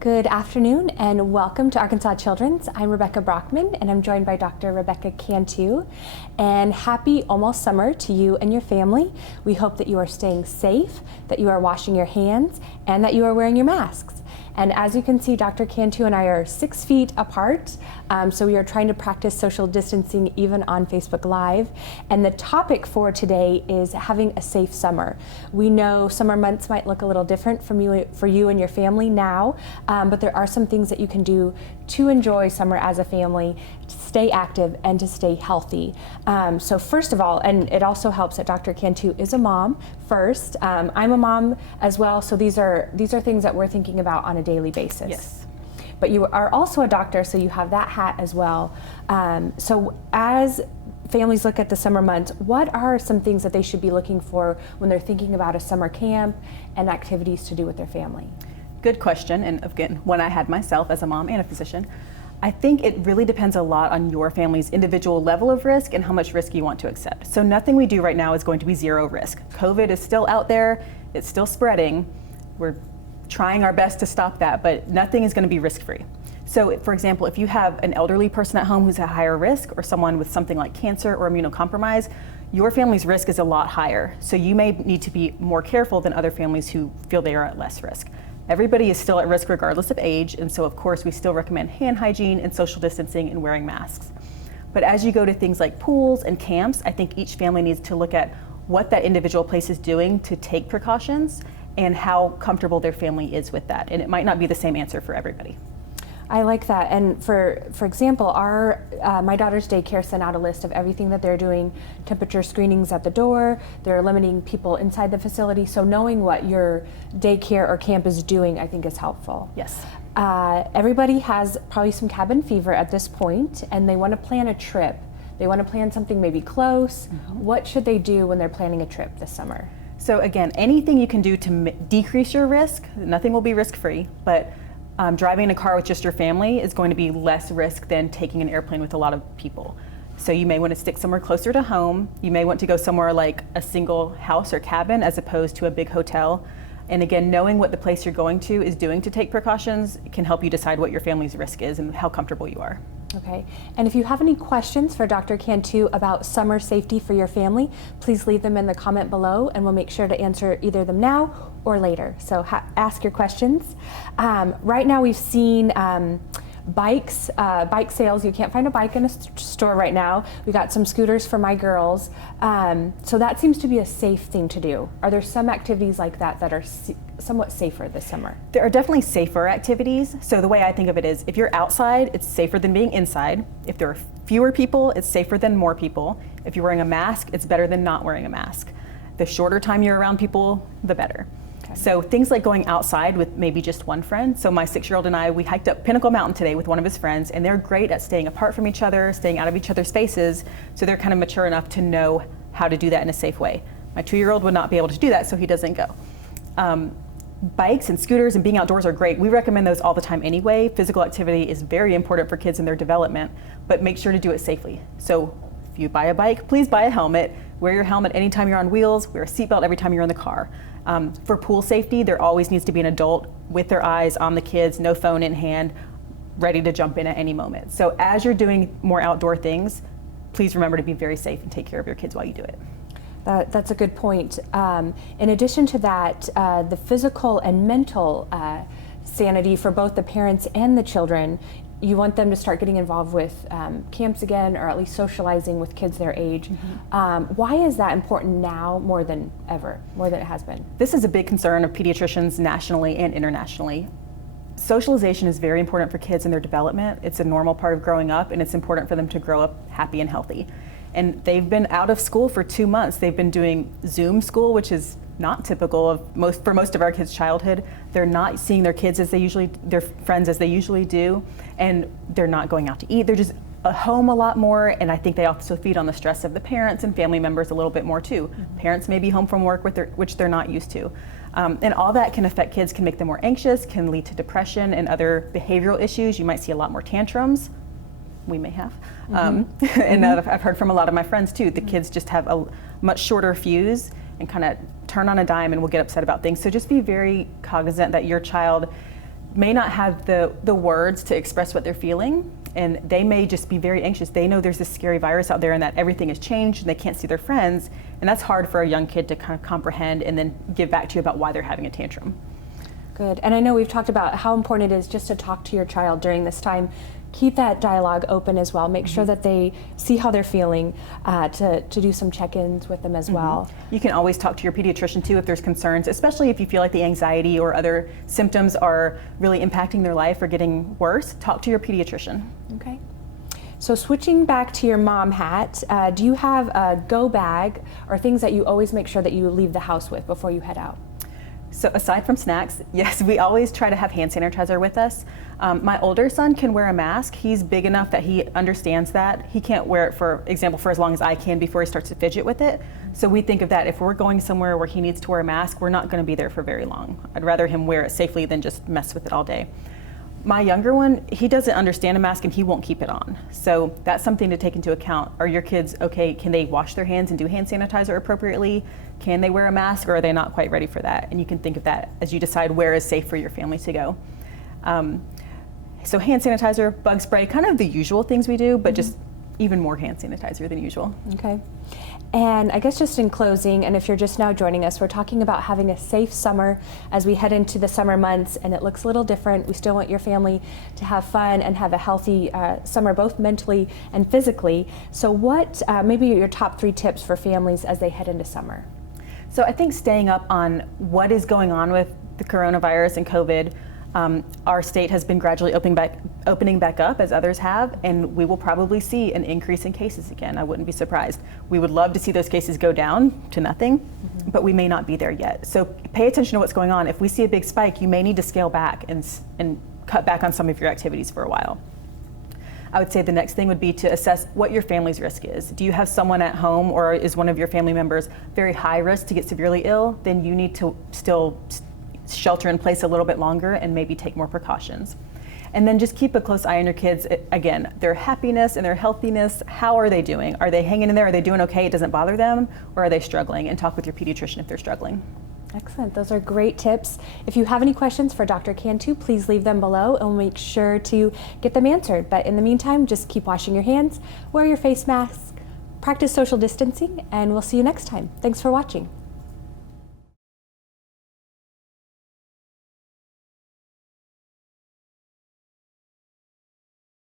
Good afternoon and welcome to Arkansas Children's. I'm Rebecca Brockman and I'm joined by Dr. Rebecca Cantu. And happy almost summer to you and your family. We hope that you are staying safe, that you are washing your hands, and that you are wearing your masks. And as you can see, Dr. Cantu and I are 6 feet apart, so we are trying to practice social distancing even on Facebook Live. And the topic for today is having a safe summer. We know summer months might look a little different for you and your family now, but there are some things that you can do to enjoy summer as a family, to stay active and to stay healthy. So first of all, and it also helps that Dr. Cantu is a mom first. I'm a mom as well, so these are things that we're thinking about on a daily basis. Yes. But you are also a doctor, so you have that hat as well. So as families look at the summer months, what are some things that they should be looking for when they're thinking about a summer camp and activities to do with their family? Good question, and again, one I had myself as a mom and a physician. I think it really depends a lot on your family's individual level of risk and how much risk you want to accept. So nothing we do right now is going to be zero risk. COVID is still out there, it's still spreading. We're trying our best to stop that, but nothing is going to be risk-free. So for example, if you have an elderly person at home who's at higher risk or someone with something like cancer or immunocompromised, your family's risk is a lot higher. So you may need to be more careful than other families who feel they are at less risk. Everybody is still at risk regardless of age, and so of course we still recommend hand hygiene and social distancing and wearing masks. But as you go to things like pools and camps, I think each family needs to look at what that individual place is doing to take precautions and how comfortable their family is with that. And it might not be the same answer for everybody. I like that. And for example, my daughter's daycare sent out a list of everything that they're doing, temperature screenings at the door, they're limiting people inside the facility. So knowing what your daycare or camp is doing, I think is helpful. Yes. Everybody has probably some cabin fever at this point, and they want to plan a trip. They want to plan something maybe close. Mm-hmm. What should they do when they're planning a trip this summer? So again, anything you can do to decrease your risk, nothing will be risk-free, but driving in a car with just your family is going to be less risk than taking an airplane with a lot of people. So you may want to stick somewhere closer to home. You may want to go somewhere like a single house or cabin as opposed to a big hotel. And again, knowing what the place you're going to is doing to take precautions can help you decide what your family's risk is and how comfortable you are. Okay, and if you have any questions for Dr. Cantu about summer safety for your family, please leave them in the comment below and we'll make sure to answer either them now or later. So ask your questions. Right now we've seen bike sales. You can't find a bike in a store right now. We got some scooters for my girls. So that seems to be a safe thing to do. Are there some activities like that that are somewhat safer this summer? There are definitely safer activities. So the way I think of it is, if you're outside, it's safer than being inside. If there are fewer people, it's safer than more people. If you're wearing a mask, it's better than not wearing a mask. The shorter time you're around people, the better. Okay. So things like going outside with maybe just one friend. So my 6-year-old and I, we hiked up Pinnacle Mountain today with one of his friends, and they're great at staying apart from each other, staying out of each other's faces. So they're kind of mature enough to know how to do that in a safe way. My 2-year-old would not be able to do that, so he doesn't go. Bikes and scooters and being outdoors are great. We recommend those all the time anyway. Physical activity is very important for kids in their development, but make sure to do it safely. So if you buy a bike, please buy a helmet. Wear your helmet anytime you're on wheels. Wear a seatbelt every time you're in the car. For pool safety, there always needs to be an adult with their eyes on the kids, no phone in hand, ready to jump in at any moment. So as you're doing more outdoor things, please remember to be very safe and take care of your kids while you do it. That's a good point. In addition to that, the physical and mental sanity for both the parents and the children, you want them to start getting involved with camps again, or at least socializing with kids their age. Mm-hmm. Why is that important now more than ever, more than it has been? This is a big concern of pediatricians nationally and internationally. Socialization is very important for kids in their development. It's a normal part of growing up, and it's important for them to grow up happy and healthy. And they've been out of school for 2 months. They've been doing Zoom school, which is not typical of for most of our kids' childhood. They're not seeing their friends as they usually do, and they're not going out to eat. They're just at home a lot more, and I think they also feed on the stress of the parents and family members a little bit more too. Mm-hmm. Parents may be home from work which they're not used to. And all that can affect kids, can make them more anxious, can lead to depression and other behavioral issues. You might see a lot more tantrums. We may have. Mm-hmm. And I've heard from a lot of my friends too, the kids just have a much shorter fuse and kind of turn on a dime and will get upset about things. So just be very cognizant that your child may not have the words to express what they're feeling, and they may just be very anxious. They know there's this scary virus out there and that everything has changed and they can't see their friends, and that's hard for a young kid to kind of comprehend and then give back to you about why they're having a tantrum. Good. And I know we've talked about how important it is just to talk to your child during this time. Keep that dialogue open as well. Make sure that they see how they're feeling, to do some check-ins with them as well. You can always talk to your pediatrician too if there's concerns, especially if you feel like the anxiety or other symptoms are really impacting their life or getting worse. Talk to your pediatrician. Okay. So switching back to your mom hat, do you have a go bag or things that you always make sure that you leave the house with before you head out? So aside from snacks, yes, we always try to have hand sanitizer with us. My older son can wear a mask. He's big enough that he understands that. He can't wear it, for example, for as long as I can before he starts to fidget with it. So we think of that, if we're going somewhere where he needs to wear a mask, we're not going to be there for very long. I'd rather him wear it safely than just mess with it all day. My younger one, he doesn't understand a mask and he won't keep it on. So that's something to take into account. Are your kids okay? Can they wash their hands and do hand sanitizer appropriately? Can they wear a mask, or are they not quite ready for that? And you can think of that as you decide where is safe for your family to go. So hand sanitizer, bug spray, kind of the usual things we do, but just even more hand sanitizer than usual. Okay. And I guess just in closing, and if you're just now joining us, we're talking about having a safe summer as we head into the summer months, and it looks a little different. We still want your family to have fun and have a healthy summer, both mentally and physically. So what maybe your top 3 tips for families as they head into summer? So I think staying up on what is going on with the coronavirus and COVID. Our state has been gradually opening back up as others have, and we will probably see an increase in cases again. I wouldn't be surprised. We would love to see those cases go down to nothing, but we may not be there yet. So pay attention to what's going on. If we see a big spike, you may need to scale back and cut back on some of your activities for a while. I would say the next thing would be to assess what your family's risk is. Do you have someone at home, or is one of your family members very high risk to get severely ill? Then you need to still shelter in place a little bit longer and maybe take more precautions. And then just keep a close eye on your kids. Again, their happiness and their healthiness, how are they doing? Are they hanging in there? Are they doing okay? It doesn't bother them? Or are they struggling? And talk with your pediatrician if they're struggling. Excellent. Those are great tips. If you have any questions for Dr. Cantu, please leave them below and we'll make sure to get them answered. But in the meantime, just keep washing your hands, wear your face mask, practice social distancing, and we'll see you next time. Thanks for watching.